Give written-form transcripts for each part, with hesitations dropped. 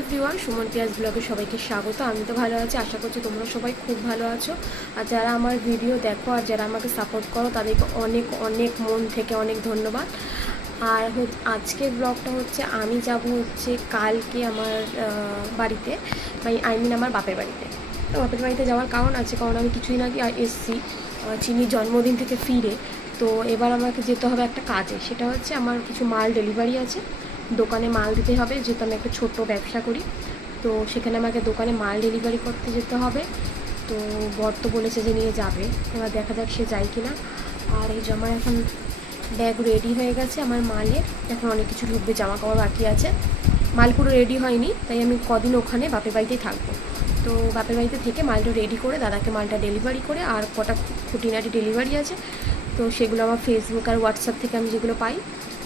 Everyone, Suman পিয়াজ ব্লগে সবাইকে স্বাগত। আমি তো ভালো আছি, আশা করছি তোমরা সবাই খুব ভালো আছো। আর যারা আমার ভিডিও দেখো আর যারা আমাকে সাপোর্ট করো তাদেরকে অনেক অনেক মন থেকে অনেক ধন্যবাদ। আর আজকের ব্লগটা হচ্ছে আমি যাব হচ্ছে কালকে আমার বাড়িতে, আমার বাপের বাড়িতে। তো বাপের বাড়িতে যাওয়ার কারণ আছে, কারণ আমি কিছুই না এসছি চিনির জন্মদিন থেকে ফিরে। তো এবার আমাকে যেতে হবে একটা কাজে, সেটা হচ্ছে আমার কিছু মাল ডেলিভারি আছে, দোকানে মাল দিতে হবে, যেহেতু আমি একটা ছোট্ট ব্যবসা করি। তো সেখানে আমাকে দোকানে মাল ডেলিভারি করতে যেতে হবে। তো বর তো বলেছে যে নিয়ে যাবে, এবার দেখা যাক সে যায় কি না। আর এই আমার এখন ব্যাগ রেডি হয়ে গেছে আমার মালের, এখন অনেক কিছু ঢুকবে, জামা কাপড় বাকি আছে, মাল পুরো রেডি হয়নি, তাই আমি কদিন ওখানে বাপের বাড়িতেই থাকবো। তো বাপের বাড়িতে থেকে মালটা রেডি করে দাদাকে মালটা ডেলিভারি করে, আর কটা খুঁটিনাটি ডেলিভারি আছে, তো সেগুলো আমার ফেসবুক আর হোয়াটসঅ্যাপ থেকে আমি যেগুলো পাই,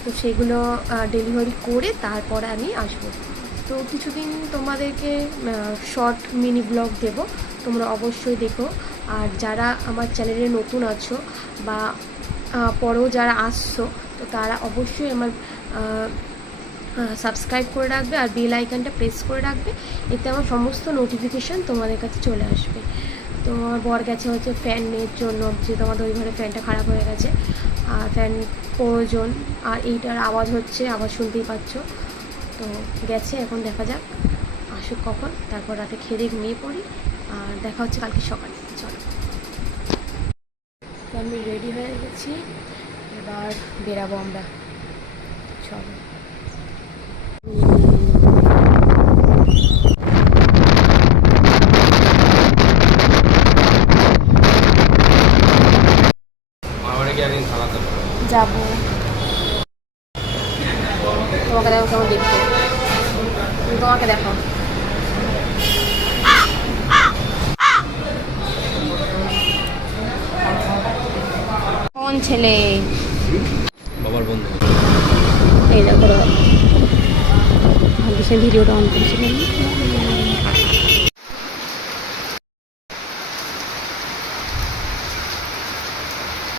তো সেগুলো ডেলিভারি করে তারপরে আমি আসবো। তো কিছুদিন তোমাদেরকে শর্ট মিনি ব্লগ দেব, তোমরা অবশ্যই দেখো। আর যারা আমার চ্যানেলে নতুন আছো বা পরেও যারা আসছো, তো তারা অবশ্যই আমার সাবস্ক্রাইব করে রাখবে আর বেল আইকনটা প্রেস করে রাখবে, এতে আমার সমস্ত নোটিফিকেশান তোমাদের কাছে চলে আসবে। তো আমার বর গেছে হচ্ছে ফ্যানের জন্য, যেহেতু আমাদের ওই ঘরে ফ্যানটা খারাপ হয়ে গেছে, আর ফ্যান প্রয়োজন, আর এইটার আওয়াজ হচ্ছে, আওয়াজ শুনতেই পাচ্ছ। তো গেছে, এখন দেখা যাক আসুক কখন, তারপর রাতে খেয়ে ঘুমিয়ে পড়ি, আর দেখা হচ্ছে কালকে সকালে। চলো, তো আমি রেডি হয়ে গেছি, এবার বেরাবো আমরা। চলো। যাবো, তোমাকে দেখো কেমন দেখতে, তোমাকে দেখো। কোন ছেলে? বাবার বন্ধু। এই দেখো, ভালো সে ভিডিওটা অন করেছিলেন।